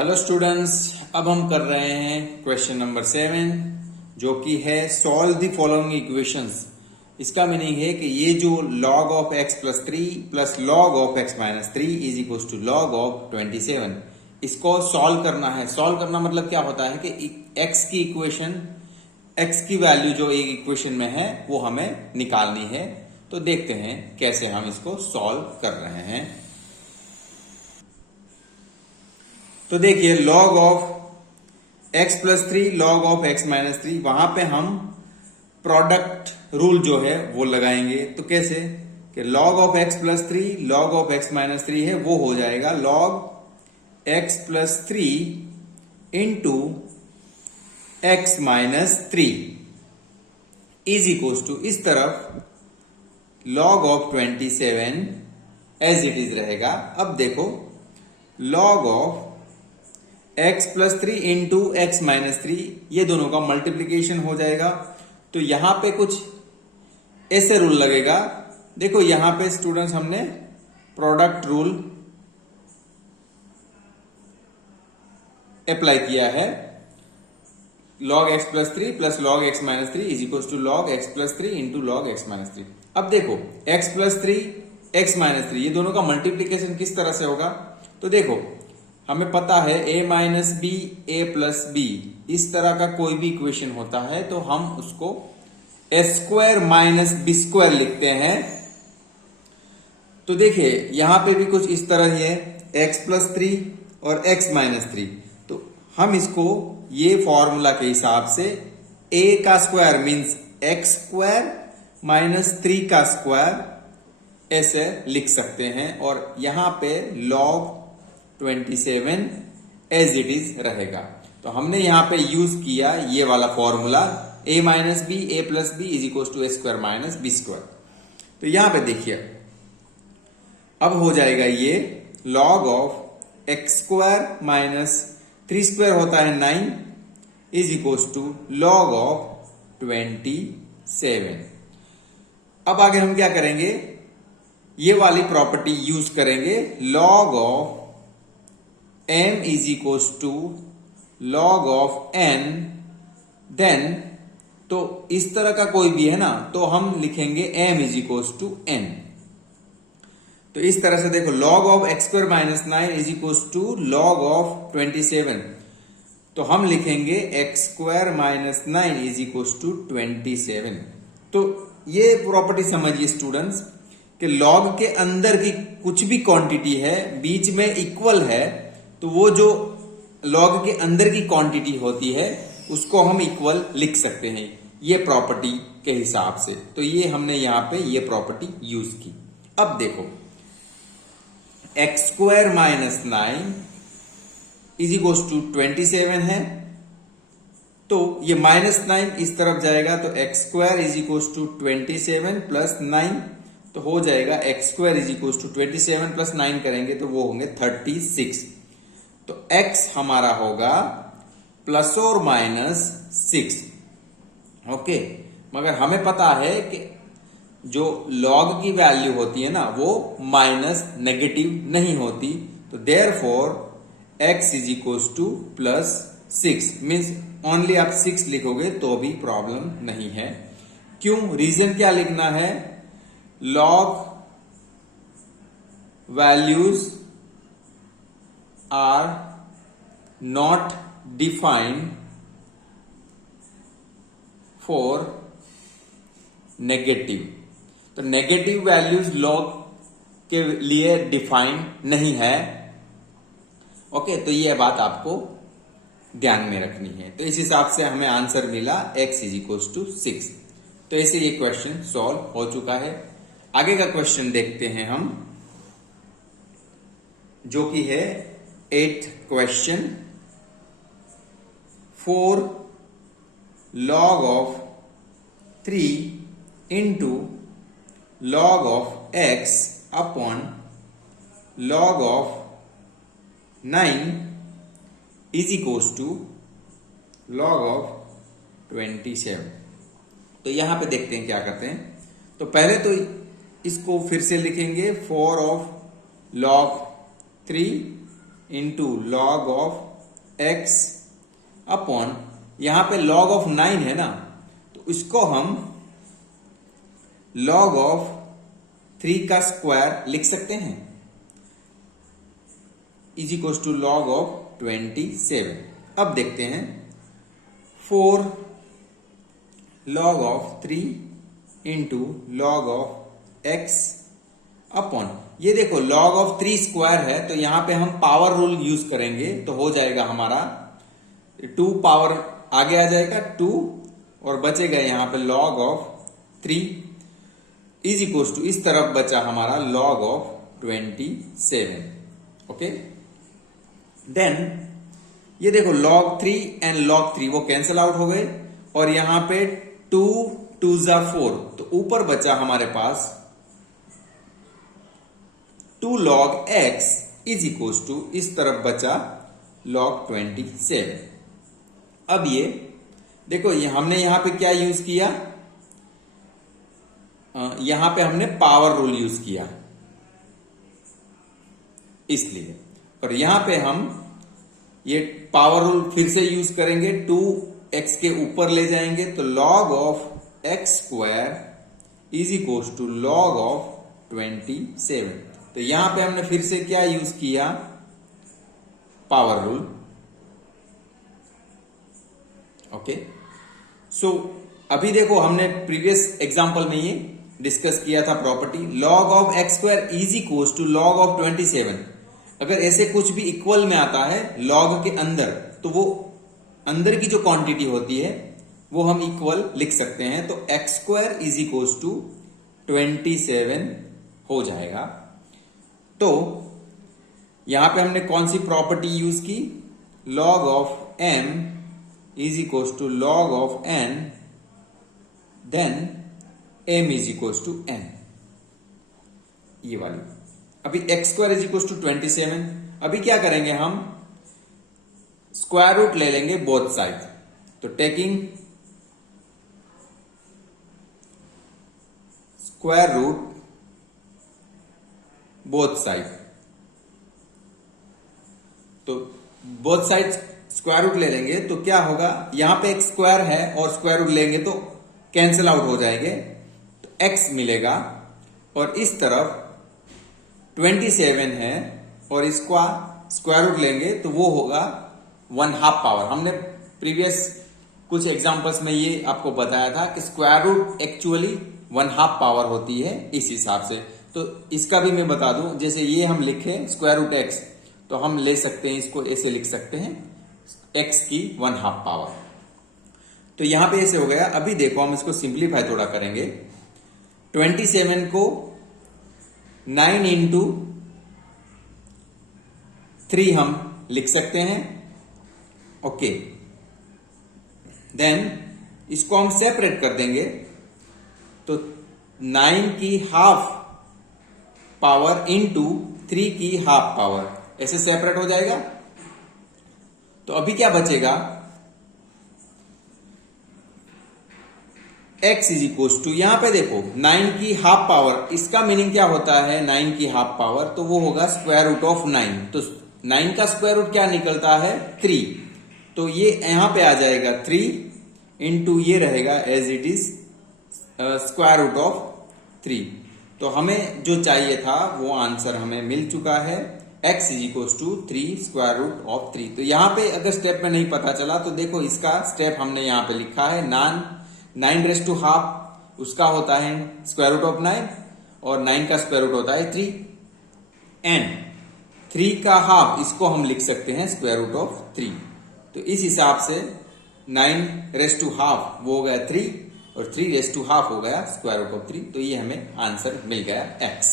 Hello students, अब हम कर रहे हैं क्वेश्चन नंबर 7 जो कि है सॉल्व द फॉलोइंग इक्वेशंस। इसका मीनिंग है कि ये जो log of x plus 3 plus log of x minus 3 is equal to log of 27, इसको सॉल्व करना है। सॉल्व करना मतलब क्या होता है कि x की इक्वेशन, x की वैल्यू जो एक इक्वेशन में है वो हमें निकालनी है। तो देखते हैं कैसे हम इसको सॉल्व कर रहे हैं। तो देखिए log of x plus 3 log of x minus 3, वहां पे हम प्रोडक्ट रूल जो है वो लगाएंगे। तो कैसे कि log of x plus 3 log of x minus 3 है, वो हो जाएगा log x plus 3 into x minus 3 is equal to इस तरफ log of 27 as it is रहेगा। अब देखो log of x plus 3 into x minus 3, ये दोनों का मल्टीप्लीकेशन हो जाएगा। तो यहां पे कुछ ऐसे रूल लगेगा। देखो यहां पे स्टूडेंट्स हमने प्रोडक्ट रूल अप्लाई किया है। log x plus 3 plus log x minus 3 is equal to log x plus 3 into log x minus 3। अब देखो x प्लस 3 x माइनस 3, ये दोनों का मल्टीप्लीकेशन किस तरह से होगा। तो देखो हमें पता है a minus b a plus b, इस तरह का कोई भी इक्वेशन होता है तो हम उसको ए स्क्वायर माइनस बी स्क्वायर लिखते हैं। तो देखिए यहां पे भी कुछ इस तरह ही है, x प्लस 3 और x माइनस 3। तो हम इसको ये फॉर्मूला के हिसाब से a का square means x square minus 3 का स्क्वायर ऐसे लिख सकते हैं, और यहां पे log 27 एज इट इज रहेगा। तो हमने यहां पे यूज किया ये वाला formula a minus b a plus b is equal to a square minus b square. तो यहां पे देखिए अब हो जाएगा ये log of x square minus 3 square होता है 9 is equal to log of 27। अब आगे हम क्या करेंगे, ये वाली प्रॉपर्टी यूज करेंगे, log of m is equal to log of n। Then तो इस तरह का कोई भी है ना, तो हम लिखेंगे m is equal to n। तो इस तरह से देखो log of x square minus 9 is equal to log of 27, तो हम लिखेंगे x square minus 9 is equal to 27। तो ये प्रॉपर्टी समझिए स्टूडेंट्स कि log के अंदर की कुछ भी क्वांटिटी है बीच में इक्वल है, तो वो जो log के अंदर की क्वांटिटी होती है उसको हम इक्वल लिख सकते हैं ये प्रॉपर्टी के हिसाब से। तो ये हमने यहां पे ये प्रॉपर्टी यूज की। अब देखो x square minus 9 is equal to 27 है, तो ये माइनस 9 इस तरफ जाएगा, तो x square is equal to 27 plus 9, तो हो जाएगा x square is equal to 27 plus 9 करेंगे तो वो होंगे 36। तो x हमारा होगा प्लस और माइनस 6। ओके, मगर हमें पता है कि जो log की वैल्यू होती है ना वो माइनस नेगेटिव नहीं होती, तो therefore x is equal two plus 6 means only आप 6 लिखोगे तो भी प्रॉब्लम नहीं है। क्यों, रीजन क्या लिखना है, log values are not defined for negative। तो नेगेटिव वैल्यूज log के लिए डिफाइंड नहीं है। ओके, तो ये बात आपको ध्यान में रखनी है। तो इस हिसाब से हमें आंसर मिला x इज इक्वल टू 6। तो ऐसे ये क्वेश्चन सॉल्व हो चुका है। आगे का क्वेश्चन देखते हैं हम, जो कि है 8th question. 4 log of 3 into log of x upon log of 9 is equal to log of 27। तो यहां पे देखते हैं क्या करते हैं। तो पहले तो इसको फिर से लिखेंगे 4 of log 3 into log of x upon, यहां पे लॉग ऑफ 9 है ना, तो इसको हम लॉग ऑफ 3 का स्क्वायर लिख सकते हैं, is equal to log of 27। अब देखते हैं 4 log of 3 into log of x upon, ये देखो लॉग ऑफ 3 स्क्वायर है तो यहां पे हम पावर रूल यूज करेंगे तो हो जाएगा हमारा 2 पावर आगे आ जाएगा 2 और बचेगा यहां पे log of 3 is equal to, इस तरफ बचा हमारा लॉग ऑफ 27। ओके, देन ये देखो log 3 एंड log 3 वो कैंसिल आउट हो गए और यहां पे 2 2 जा 4, तो ऊपर बचा हमारे पास 2 log x is equal to, इस तरफ बचा log 27। अब ये देखो ये हमने यहां पे क्या यूज किया, यहां पे हमने पावर रूल यूज किया इसलिए, और यहां पे हम ये पावर रूल फिर से यूज करेंगे, 2x के ऊपर ले जाएंगे तो log of x square is equal to log of 27। तो यहां पे हमने फिर से क्या यूज किया, पावर रूल। ओके, सो अभी देखो हमने प्रीवियस एग्जांपल में ये डिस्कस किया था property, log of x square is equal to log of 27। अगर ऐसे कुछ भी इक्वल में आता है log के अंदर, तो वो अंदर की जो क्वांटिटी होती है वो हम इक्वल लिख सकते हैं, तो x square is equal to 27 हो जाएगा। तो यहां पे हमने कौन सी प्रॉपर्टी यूज की, log of m is equal to log of n, then m is equal to n, ये वाली। अभी x square is equal to 27, अभी क्या करेंगे हम स्क्वायर रूट ले लेंगे बोथ साइड, तो taking square root both side, तो बोथ साइड स्क्वायर रूट ले लेंगे तो क्या होगा, यहां पे एक स्क्वायर है और स्क्वायर रूट लेंगे तो कैंसिल आउट हो जाएंगे, तो x मिलेगा, और इस तरफ 27 है और इसका स्क्वायर रूट लेंगे तो वो होगा 1/2 पावर। हमने प्रीवियस कुछ एग्जांपल्स में ये आपको बताया था कि स्क्वायर रूट एक्चुअली 1/2 पावर होती है, इस हिसाब से। तो इसका भी मैं बता दूं, जैसे ये हम लिखे स्क्वायर रूट x, तो हम ले सकते हैं इसको ऐसे लिख सकते हैं x की 1/2 पावर। तो यहां पे ऐसे हो गया। अभी देखो हम इसको सिंप्लीफाई थोड़ा करेंगे, 27 को 9 इंटू 3 हम लिख सकते हैं। ओके, देन इसको हम सेपरेट कर देंगे, तो 9 की हाफ पावर इंटू 3 की हाफ पावर, ऐसे सेपरेट हो जाएगा। तो अभी क्या बचेगा, x इज इक्वल टू, यहां पे देखो 9 की हाफ पावर, इसका मीनिंग क्या होता है 9 की हाफ पावर, तो वो होगा स्क्वायर रूट ऑफ 9। तो 9 का स्क्वायर रूट क्या निकलता है 3, तो ये यहां पे आ जाएगा 3 इंटू ये रहेगा as it is square root of 3। तो हमें जो चाहिए था वो आंसर हमें मिल चुका है, x is equal to 3 square root of 3। तो यहां पे अगर स्टेप में नहीं पता चला तो देखो इसका स्टेप हमने यहां पे लिखा है, 9 रेज़ टू हाफ उसका होता है स्क्वायर रूट ऑफ 9 और 9 का स्क्वायर रूट होता है 3, एंड 3 का हाफ इसको हम लिख सकते हैं स्क्वायर रूट ऑफ 3। तो इस हिसाब से 9 रेज़ टू हाफ वो हो गया 3 और 3 रेज़ टू हाफ हो गया स्क्वायर रूट ऑफ 3। तो ये हमें आंसर मिल गया x।